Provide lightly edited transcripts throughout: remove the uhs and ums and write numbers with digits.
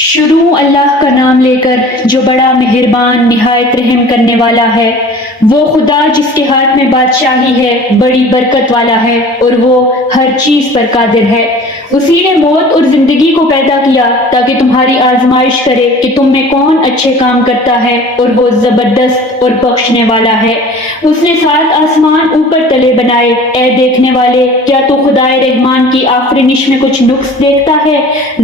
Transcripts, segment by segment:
شروع اللہ کا نام لے کر جو بڑا مہربان نہایت رحم کرنے والا ہے، وہ خدا جس کے ہاتھ میں بادشاہی ہے، بڑی برکت والا ہے اور وہ ہر چیز پر قادر ہے۔ اسی نے موت اور زندگی کو پیدا کیا تاکہ تمہاری آزمائش کرے کہ تم میں کون اچھے کام کرتا ہے، اور وہ زبردست اور بخشنے والا ہے۔ اس نے 7 آسمان اوپر تلے بنائے۔ اے دیکھنے والے، کیا تو خدائے رحمان کی آفرینش میں کچھ نقص دیکھتا ہے؟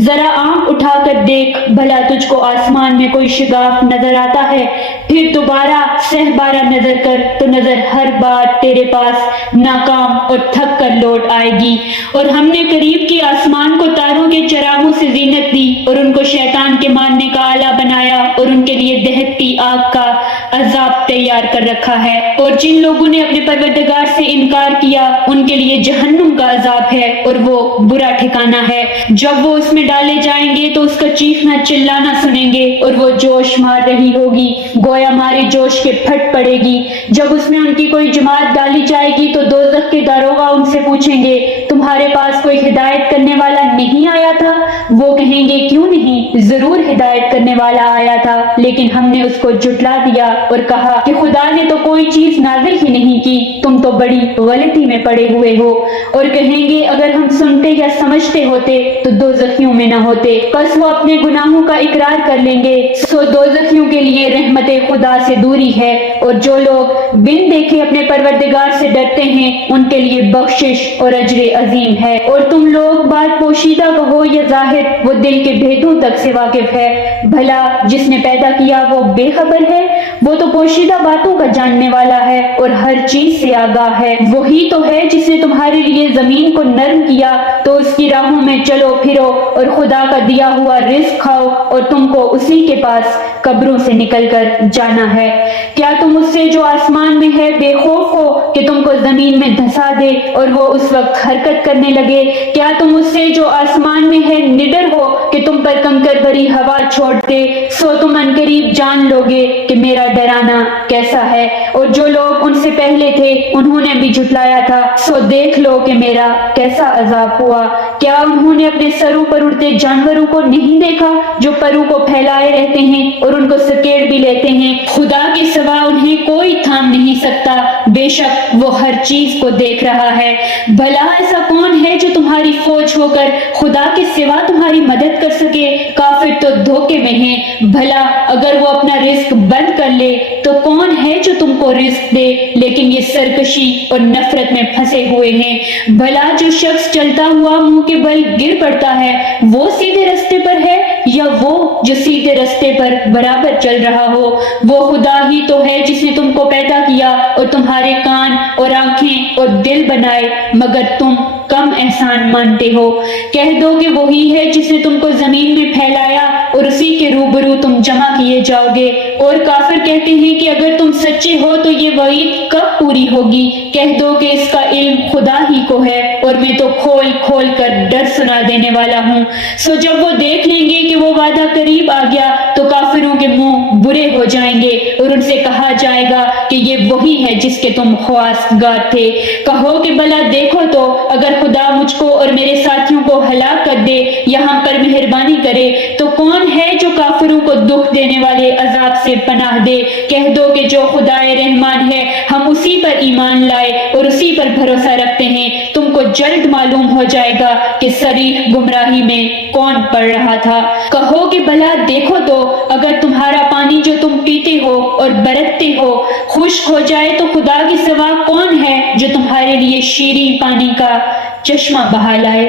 ذرا آنکھ اٹھا کر دیکھ، بھلا تجھ کو آسمان میں کوئی شگاف نظر آتا ہے؟ پھر دوبارہ 12 نظر کر تو نظر ہر بار تیرے پاس ناکام اور تھک کر لوٹ آئے گی۔ اور ہم نے قریب کے آسمان کو تاروں کے چراغوں سے زینت دی، اور ان کو شیطان کے ماننے کا آلہ بنایا، اور ان کے لیے دہکتی آگ کا عذاب تیار کر رکھا ہے۔ اور جن لوگوں نے اپنے پروردگار سے انکار کیا، ان کے لیے جہنم کا عذاب ہے، اور وہ برا ٹھکانہ ہے۔ جب وہ اس میں ڈالے جائیں گے تو اس کا چیخنا چلانا سنیں گے، اور وہ جوش مار رہی ہوگی، گویا مارے جوش کے پھٹ پڑے گی۔ جب اس میں ان کی کوئی جماعت ڈالی جائے گی تو دوزخ کے داروغہ ان سے پوچھیں گے، تمہارے پاس کوئی ہدایت کرنے والا نہیں آیا تھا؟ وہ کہیں گے، کیوں نہیں، ضرور ہدایت کرنے والا آیا تھا، لیکن ہم نے اس کو جھٹلا دیا اور کہا کہ خدا نے تو کوئی چیز نازل ہی نہیں کی، تم تو بڑی غلطی میں پڑے ہوئے ہو۔ اور کہیں گے، اگر ہم سنتے یا سمجھتے ہوتے تو دوزخیوں میں نہ ہوتے۔ پس وہ اپنے گناہوں کا اقرار کر لیں گے، سو دوزخیوں کے لیے رحمت خدا سے دوری ہے۔ اور جو لوگ بن دیکھے اپنے پروردگار سے ڈرتے ہیں، ان کے لیے بخشش اور اجر عظیم ہے۔ اور تم لوگ بات پوشیدہ کہو یا ظاہر، وہ دل کے بھیدوں تک سے واقف ہے۔ بھلا جس نے پیدا کیا وہ بے خبر ہے؟ وہ تو پوشیدہ باتوں کا جاننے والا ہے اور ہر چیز سے آگاہ ہے۔ وہی تو ہے جس نے تمہارے لیے زمین کو نرم کیا، تو اس کی راہوں میں چلو پھرو اور خدا کا دیا ہوا رزق کھاؤ، اور تم کو اسی کے پاس قبروں سے نکل کر جانا ہے۔ کیا تم اس سے جو آسمان میں ہے بے خوف ہو کہ تم کو زمین میں دھسا دے اور وہ اس وقت حرکت کرنے لگے؟ کیا تم اس سے جو آسمان میں ہے نڈر ہو کہ تم پر کنکر بھری ہوا چھوڑ دے؟ سو تم عنقریب جان لو گے کہ میرا ڈرانا کیسا ہے۔ اور جو لوگ ان سے پہلے تھے انہوں نے بھی جھٹلایا تھا، سو دیکھ لو کہ میرا کیسا عذاب ہوا۔ کیا انہوں نے اپنے سروں پر اڑتے جانوروں کو نہیں دیکھا جو پروں کو پھیلائے رہتے ہیں اور ان کو سکیڑ بھی لیتے ہیں؟ خدا کے سوا انہیں کوئی تھام نہیں سکتا، بے شک وہ ہر چیز کو دیکھ رہا ہے۔ بھلا ایسا کون ہے جو تمہاری فوج ہو کر خدا کے سوا تمہاری مدد کر سکے؟ کافر تو دھوکے میں ہیں۔ بھلا اگر وہ اپنا رزق بند کر لے تو کون ہے جو تم کو رزق دے؟ لیکن یہ سرکشی اور نفرت میں پھنسے ہوئے ہیں۔ بھلا جو شخص چلتا ہوا منہ کے بل گر پڑتا ہے، وہ سیدھے رستے پر ہے، یا وہ جو سیدھے رستے پر برابر چل رہا ہو؟ وہ خدا ہی تو ہے جس نے تم کو پیدا کیا اور تمہارے کان اور آنکھیں اور دل بنائے، مگر تم کم احسان مانتے ہو۔ کہہ دو کہ وہی ہے جس نے تم کو زمین میں پھیلایا اور اسی کے روبرو تم جمع کیے جاؤ گے۔ اور کافر کہتے ہیں کہ اگر تم سچے ہو تو یہ وعید کب پوری ہوگی؟ کہہ دو کہ اس کا علم خدا ہی کو ہے، اور میں تو کھول کھول کر ڈر سنا دینے والا ہوں۔ سو جب وہ دیکھ لیں گے کہ وہ وعدہ قریب آ گیا تو کافروں کے منہ برے ہو جائیں گے، اور ان سے کہا جائے گا کہ یہ وہی ہے جس کے تم خواستگار تھے۔ کہو کہ بھلا دیکھو تو، اگر خدا مجھ کو اور میرے ساتھیوں کو ہلاک کر دے یا ہم پر مہربانی کرے تو کون ہے جو کافروں کو دکھ دینے والے عذاب سے پناہ دے؟ کہہ دو کہ جو خدائے رحمان ہے ہم اسی پر ایمان لائے اور اسی پر بھروسہ رکھتے ہیں۔ تم کو جلد معلوم ہو جائے گا کہ صریح گمراہی میں کون پڑ رہا تھا۔ کہو کہ بھلا دیکھو تو، اگر تمہارا پانی جو تم پیتے ہو اور برتتے ہو خشک ہو جائے تو خدا کے سوا کون ہے جو تمہارے لیے شیریں پانی کا چشمہ بہا لائے؟